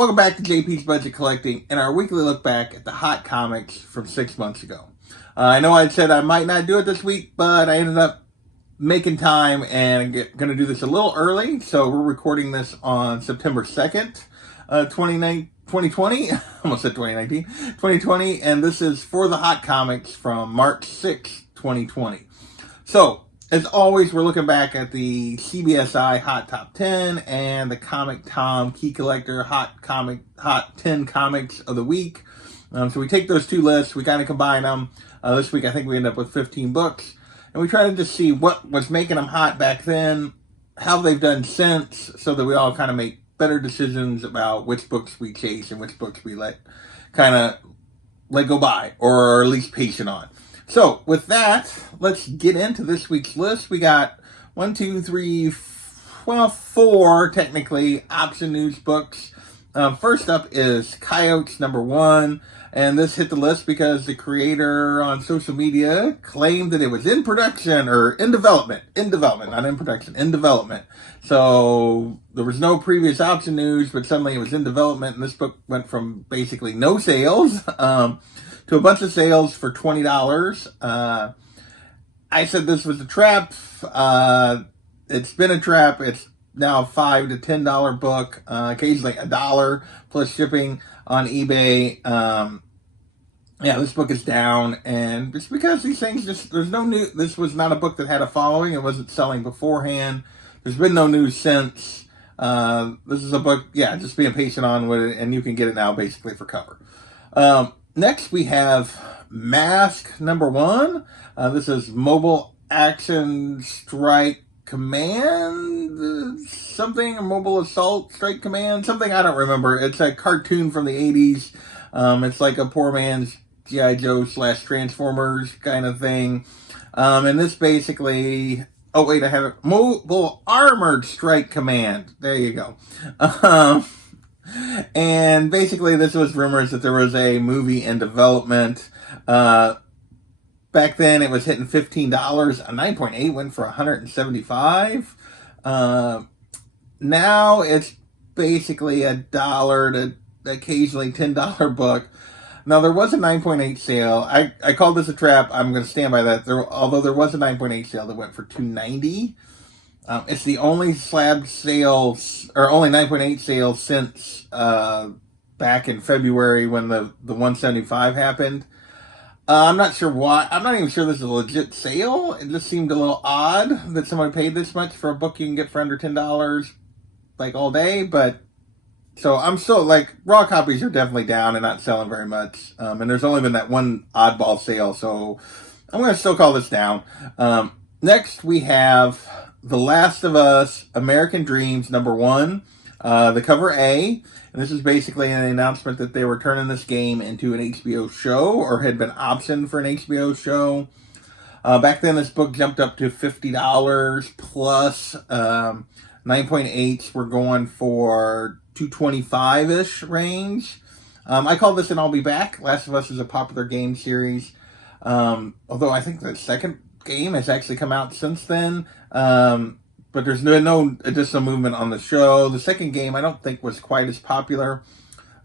Welcome back to JP's Budget Collecting and our weekly look back at the hot comics from 6 months ago. I know I said I might not do it this week, but I ended up making time and going to do this a little early. So we're recording this on September 2nd, 2020. Almost said 2019. 2020. And this is for the hot comics from March 6th, 2020. So, as always, we're looking back at the CBSI Hot Top 10 and the Comic Tom Key Collector Hot 10 Comics of the Week. So we take those two lists, we kind of combine them. This week I think we end up with 15 books. And we try to just see what was making them hot back then, how they've done since, so that we all kind of make better decisions about which books we chase and which books we let go by, or at least patient on. So, with that, let's get into this week's list. We got 4 technically option news books. First up is Coyotes #1, and this hit the list because the creator on social media claimed that it was in production, or in development, not in production, in development. So, there was no previous option news, but suddenly it was in development, and this book went from basically no sales, to a bunch of sales for $20. I said this was a trap. It's been a trap. It's now a $5 to $10 book, occasionally $1 plus shipping on eBay. This book is down, and it's because these things this was not a book that had a following. It wasn't selling beforehand. There's been no news since. This is a book, just being patient on with it, and you can get it now basically for cover. Next, we have Mask #1. This is Mobile Action Strike Command, something, or Mobile Assault Strike Command, something, I don't remember. It's a cartoon from the 80s. It's like a poor man's G.I. Joe / Transformers kind of thing. And this basically, I have it, Mobile Armored Strike Command. There you go. And basically, this was rumors that there was a movie in development. Back then, it was hitting $15. A 9.8 went for $175. Now it's basically $1 to occasionally $10 book. Now, there was a 9.8 sale. I called this a trap. I'm going to stand by that. Although there was a 9.8 sale that went for $290. It's the only slab sales, or only 9.8 sales since back in February when the 175 happened. I'm not sure why. I'm not even sure this is a legit sale. It just seemed a little odd that someone paid this much for a book you can get for under $10 like all day. But so I'm still raw copies are definitely down and not selling very much. And there's only been that one oddball sale, so I'm going to still call this down. Next we have The Last of Us American Dreams #1, the cover A, and this is basically an announcement that they were turning this game into an HBO show, or had been optioned for an HBO show. Back then this book jumped up to $50 plus, 9.8s were going for $225-ish range. I call this an I'll Be Back. Last of Us is a popular game series, although I think the second game has actually come out since then, but there's no additional movement on the show. The second game I don't think was quite as popular,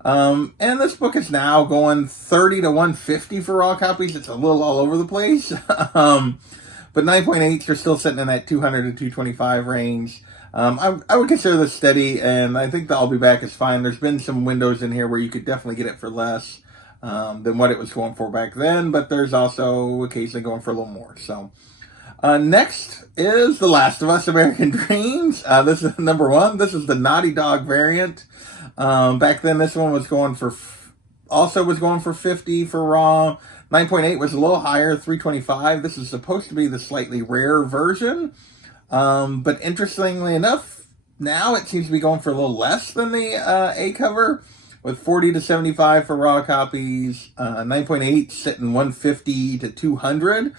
and this book is now going $30 to $150 for raw copies. It's a little all over the place, but 9.8s are still sitting in that $200 to $225 range. I would consider this steady, and I think the I'll Be Back is fine. There's been some windows in here where you could definitely get it for less than what it was going for back then, but there's also occasionally going for a little more. So, next is The Last of Us American Dreams. This is #1. This is the Naughty Dog variant. Back then, this one was going for $50 for raw. 9.8 was a little higher, $325. This is supposed to be the slightly rare version, but interestingly enough, now it seems to be going for a little less than the A cover, with $40 to $75 for raw copies. 9.8 sitting $150 to $200,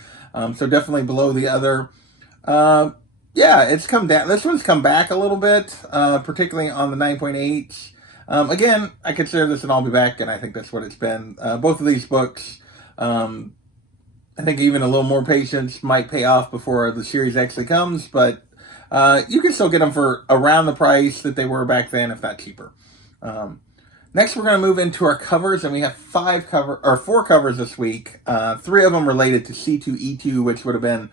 so definitely below the other. It's come down. This one's come back a little bit, particularly on the 9.8s. Again, I consider this an I'll Be Back, and I think that's what it's been. Both of these books, I think even a little more patience might pay off before the series actually comes, but you can still get them for around the price that they were back then, if not cheaper. Next, we're going to move into our covers, and we have four covers this week. Three of them related to C2E2, which would have been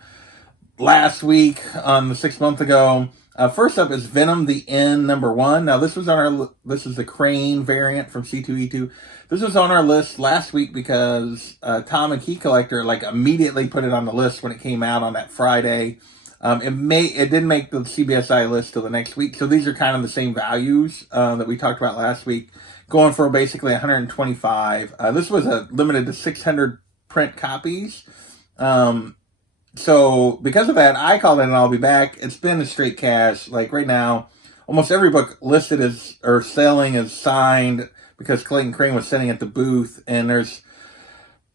last week on the 6 month ago. First up is Venom The End #1. Now, this is the Crane variant from C2E2. This was on our list last week because Tom and Key Collector immediately put it on the list when it came out on that Friday. It didn't make the CBSI list till the next week, so these are kind of the same values that we talked about last week, going for basically 125. This was limited to 600 print copies. So because of that, I called it an I'll Be Back. It's been a straight cash. Like right now, almost every book listed as or selling is signed because Clayton Crane was sitting at the booth, and there's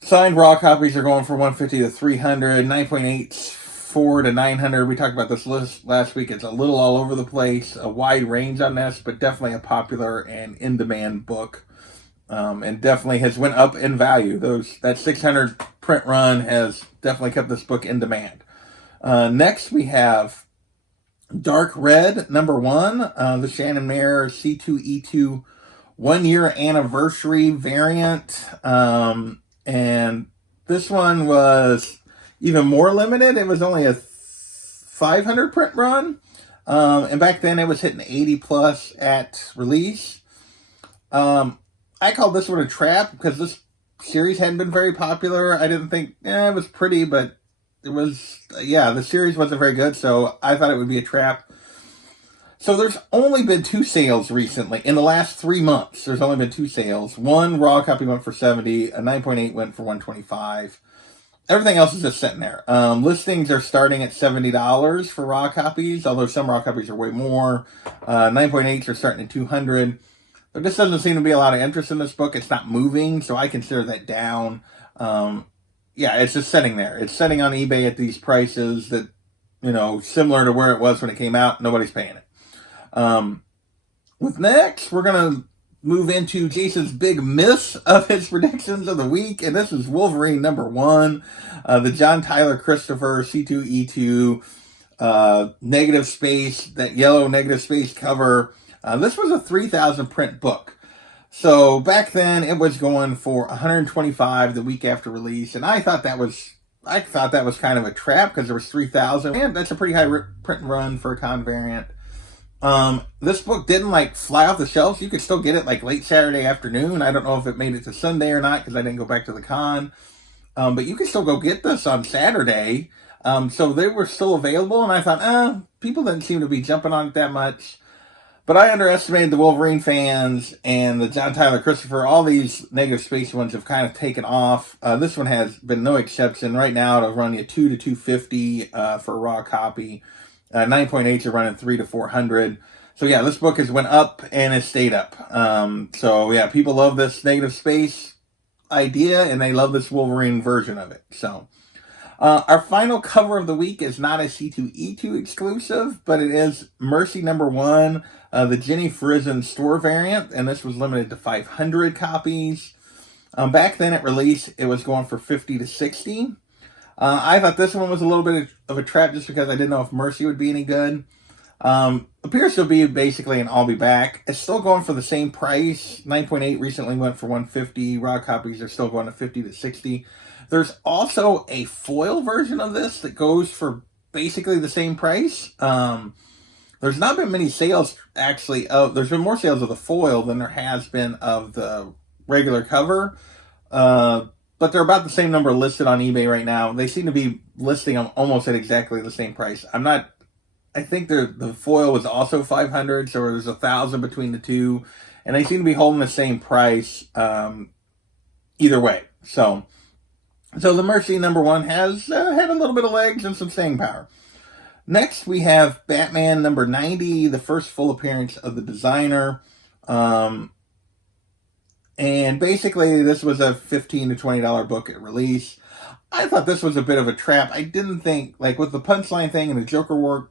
signed raw copies are going for 150 to 300, 9.8 4 to 900. We talked about this list last week. It's a little all over the place, a wide range on this, but definitely a popular and in-demand book, and definitely has went up in value. That 600 print run has definitely kept this book in demand. Next, we have Dark Red #1, the Shannon Mayer C2E2 1-year anniversary variant, and this one was even more limited. It was only a 500 print run. And back then it was hitting 80 plus at release. I called this one a trap because this series hadn't been very popular. I didn't think, it was pretty, but the series wasn't very good. So I thought it would be a trap. So there's only been 2 sales recently. In the last 3 months, there's only been 2 sales. One raw copy went for 70, a 9.8 went for 125. Everything else is just sitting there. Listings are starting at $70 for raw copies, although some raw copies are way more. 9.8s are starting at $200. There just doesn't seem to be a lot of interest in this book. It's not moving, so I consider that down. It's just sitting there. It's sitting on eBay at these prices that, similar to where it was when it came out. Nobody's paying it. Next, we're going to move into Jason's big miss of his predictions of the week, and this is Wolverine #1, the John Tyler Christopher C2E2 negative space, that yellow negative space cover. This was a 3,000 print book. So back then it was going for 125 the week after release, and I thought that was kind of a trap because there was 3,000, and that's a pretty high print run for a con variant. This book didn't fly off the shelves. You could still get it late Saturday afternoon. I don't know if it made it to Sunday or not because I didn't go back to the con. But you could still go get this on Saturday. So they were still available, and I thought, people didn't seem to be jumping on it that much. But I underestimated the Wolverine fans, and the John Tyler Christopher. All these negative space ones have kind of taken off. This one has been no exception. Right now it'll run you $200 to $250 for a raw copy. 9.8s are running $300 to $400. So yeah, this book has went up and has stayed up. People love this negative space idea, and they love this Wolverine version of it. So our final cover of the week is not a C2E2 exclusive, but it is Mercy #1, the Jenny Frison store variant, and this was limited to 500 copies. Back then at release, it was going for 50 to 60. I thought this one was a little bit of a trap just because I didn't know if Mercy would be any good. Appears to be basically an I'll Be Back. It's still going for the same price. 9.8 recently went for 150. Raw copies are still going to 50 to 60. There's also a foil version of this that goes for basically the same price. There's not been many sales, actually. There's been more sales of the foil than there has been of the regular cover. But they're about the same number listed on eBay right now. They seem to be listing them almost at exactly the same price. I think the foil was also 500, so there's 1,000 between the two, and they seem to be holding the same price either way. So the Mercy #1 has had a little bit of legs and some staying power. Next, we have Batman #90, the first full appearance of the designer. And basically, this was a $15 to $20 book at release. I thought this was a bit of a trap. I didn't think, with the punchline thing and the Joker War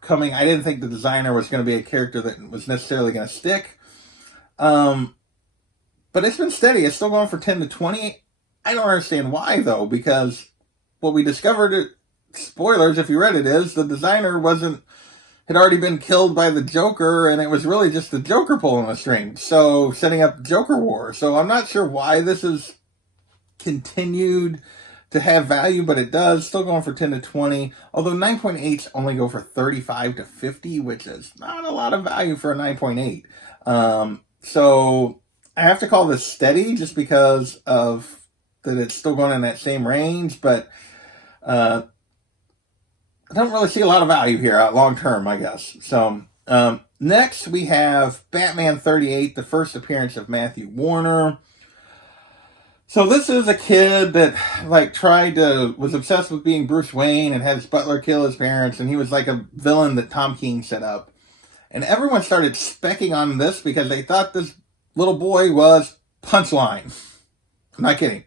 coming, I didn't think the designer was going to be a character that was necessarily going to stick. But it's been steady. It's still going for 10 to 20. I don't understand why, though, because what we discovered, spoilers if you read it, is the designer had already been killed by the Joker, and it was really just the Joker pulling the strings. So setting up Joker War. So I'm not sure why this is continued to have value, but it does. Still going for 10 to 20. Although 9.8s only go for 35 to 50, which is not a lot of value for a 9.8. So I have to call this steady just because of that it's still going in that same range, but I don't really see a lot of value here long term, I guess. So next we have Batman 38, the first appearance of Matthew Warner. So this is a kid that was obsessed with being Bruce Wayne and had his butler kill his parents, and he was like a villain that Tom King set up. And everyone started specking on this because they thought this little boy was Punchline. I'm not kidding.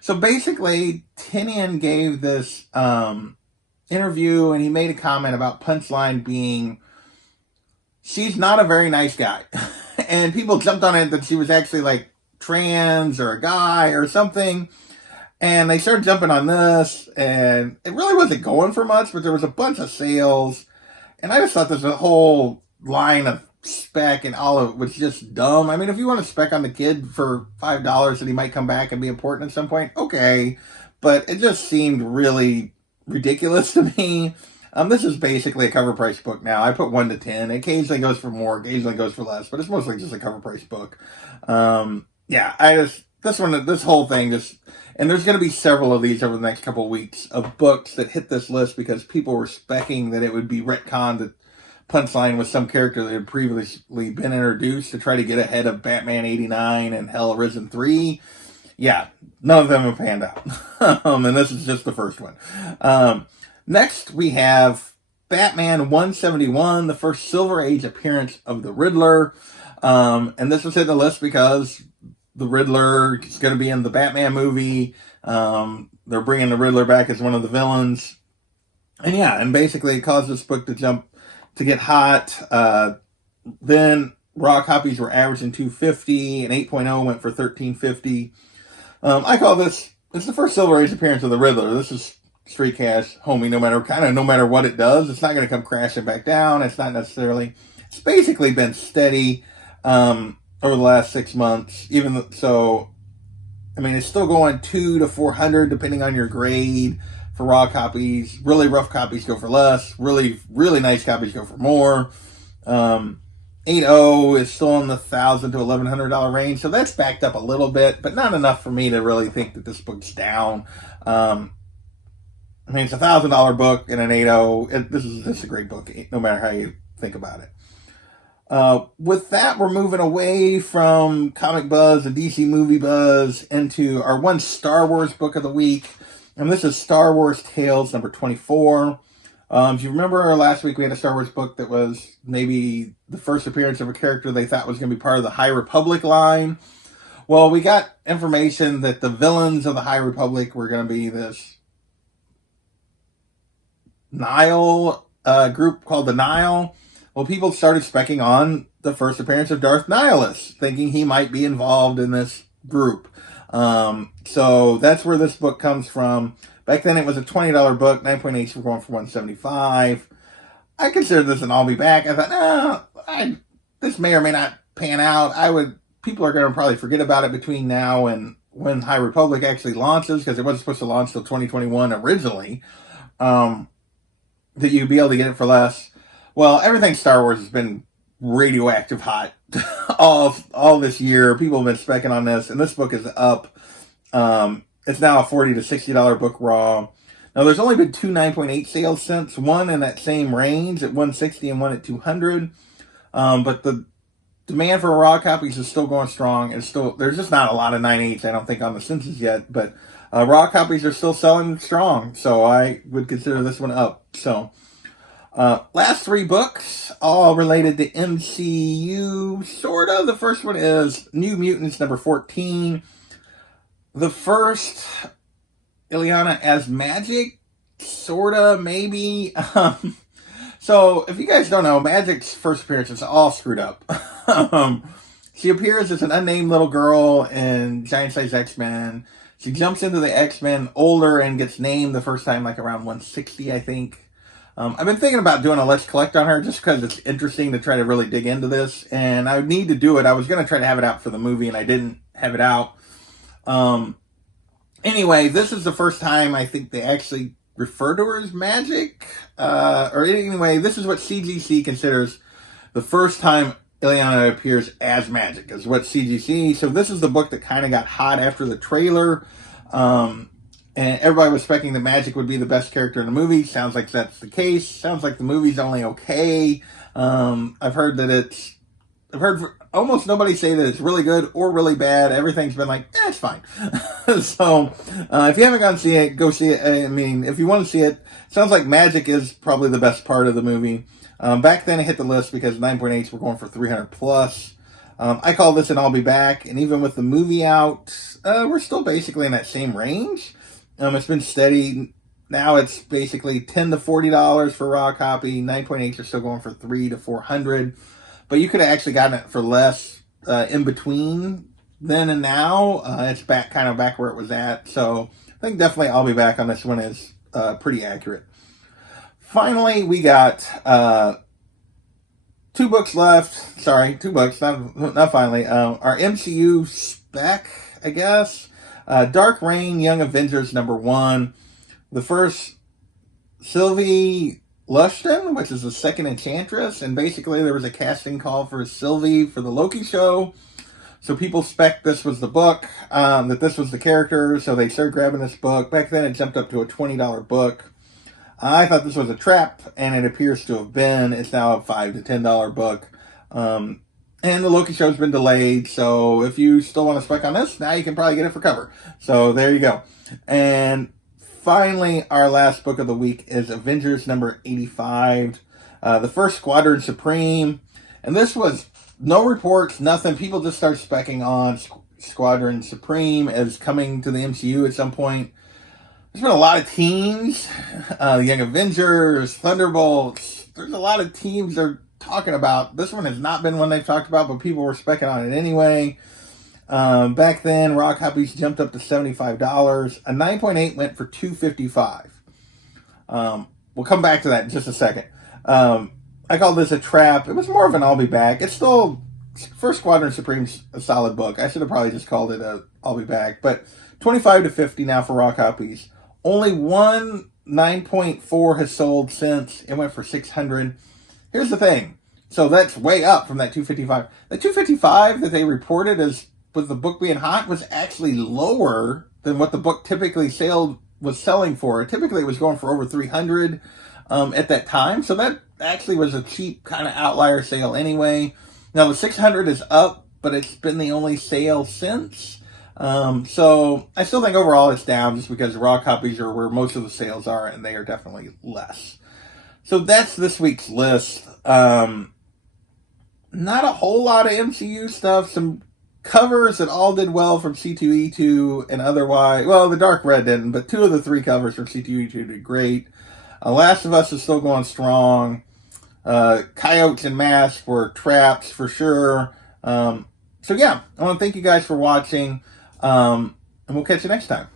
So basically, Tinian gave this interview, and he made a comment about Punchline being, she's not a very nice guy. And people jumped on it that she was actually like trans or a guy or something. And they started jumping on this, and it really wasn't going for much, but there was a bunch of sales. And I just thought there's a whole line of spec and all of it was just dumb. I mean, if you want to spec on the kid for $5 that he might come back and be important at some point, okay. But it just seemed really ridiculous to me. This is basically a cover price book now. I put 1 to 10. It occasionally goes for more, occasionally goes for less, but it's mostly just a cover price book. This whole thing just, and there's going to be several of these over the next couple of weeks of books that hit this list because people were specking that it would be retconned that Punchline was some character that had previously been introduced to try to get ahead of Batman 89 and Hell Arisen 3. Yeah, none of them have panned out. And this is just the first one. Next, we have Batman 171, the first Silver Age appearance of the Riddler. And this was hit the list because the Riddler is going to be in the Batman movie. They're bringing the Riddler back as one of the villains. And basically it caused this book to get hot. Then raw copies were averaging 250, and 8.0 went for 1350. I call this, it's the first Silver Age appearance of the Riddler. This is straight cash, homie, no matter what it does. It's not going to come crashing back down. It's not necessarily, it's basically been steady over the last 6 months. It's still going 200 to 400 depending on your grade for raw copies. Really rough copies go for less. Really, really nice copies go for more. 8.0 is still in the $1,000 to $1,100 range, so that's backed up a little bit, but not enough for me to really think that this book's down. It's a $1,000 book and an 8.0. This is a great book, no matter how you think about it. With that, we're moving away from comic buzz and DC movie buzz into our one Star Wars book of the week. And this is Star Wars Tales number 24. If you remember last week, we had a Star Wars book that was maybe the first appearance of a character they thought was going to be part of the High Republic line. Well, we got information that the villains of the High Republic were going to be this Nile group called the Nile. Well, people started specking on the first appearance of Darth Nihilus, thinking he might be involved in this group. So that's where this book comes from. Back then it was a $20 book, 9.8 were going for $175. I considered this an I'll be back. I thought, this may or may not pan out. People are going to probably forget about it between now and when High Republic actually launches, because it wasn't supposed to launch till 2021 originally. That you'd be able to get it for less. Well, everything Star Wars has been radioactive hot all this year. People have been specking on this, and this book is up. It's now a $40 to $60 book raw. Now, there's only been 2 9.8 sales since, one in that same range at $160 and one at $200. But the demand for raw copies is still going strong. There's just not a lot of 9.8s, I don't think, on the census yet. But raw copies are still selling strong, so I would consider this one up. So, last 3 books, all related to MCU, sort of. The first one is New Mutants number 14. The first, Illyana as Magic, sorta, maybe. So, if you guys don't know, Magic's first appearance is all screwed up. She appears as an unnamed little girl in Giant Size X-Men. She jumps into the X-Men older and gets named the first time, like around 160, I think. I've been thinking about doing a Let's Collect on her just because it's interesting to try to really dig into this, and I need to do it. I was going to try to have it out for the movie, and I didn't have it out. Anyway, this is the first time I think they actually refer to her as Magic. Or anyway, this is what CGC considers the first time Illyana appears as Magic, is what CGC. So this is the book that kind of got hot after the trailer. And everybody was expecting that Magic would be the best character in the movie. Sounds like that's the case. Sounds like the movie's only okay. I've heard almost nobody say that it's really good or really bad. Everything's been like, it's fine. So, if you haven't gone to see it, go see it. I mean, if you want to see it, sounds like Magic is probably the best part of the movie. Back then it hit the list because 9.8s were going for 300 plus. I call this an I'll Be Back, and even with the movie out, we're still basically in that same range. It's been steady. Now it's basically $10 to $40 for raw copy. 9.8s are still going for $300 to $400. But you could have actually gotten it for less in between then and now. It's kind of back where it was at. So I think definitely I'll Be Back on this one is pretty accurate. Finally, we got 2 books left. Sorry, 2 books. Not finally. Our MCU spec, I guess. Dark Reign, Young Avengers #1. The first, Sylvie Lushton, which is the second Enchantress, and basically there was a casting call for Sylvie for the Loki show. So people spec this was the book, that this was the character, so they started grabbing this book. Back then it jumped up to a $20 book. I thought this was a trap, and it appears to have been. It's now a $5 to $10 book. And the Loki show's been delayed, so if you still want to spec on this, now you can probably get it for cover. So there you go. And finally, our last book of the week is Avengers #85, the first Squadron Supreme. And this was no reports, nothing. People just start specking on Squadron Supreme as coming to the MCU at some point. There's been a lot of teams, Young Avengers, Thunderbolts. There's a lot of teams they're talking about. This one has not been one they've talked about, but people were specking on it anyway. Back then, raw copies jumped up to $75. A 9.8 went for $255. We'll come back to that in just a second. I call this a trap. It was more of an I'll Be Back. It's still, First Squadron Supreme's a solid book. I should have probably just called it a I'll Be Back. But 25 to 50 now for raw copies. Only one 9.4 has sold since. It went for $600. Here's the thing. So that's way up from that 255. The 255 that they reported as with the book being hot was actually lower than what the book typically was selling for. Typically it was going for over 300 at that time. So that actually was a cheap kind of outlier sale anyway. Now the 600 is up, but it's been the only sale since. So I still think overall it's down just because raw copies are where most of the sales are, and they are definitely less. So that's this week's list. Not a whole lot of MCU stuff. Some covers that all did well from C2E2 and otherwise. Well, the Dark Red didn't, but 2 of the 3 covers from C2E2 did great. Last of Us is still going strong. Coyotes and Mask were traps for sure. So yeah, I want to thank you guys for watching. And we'll catch you next time.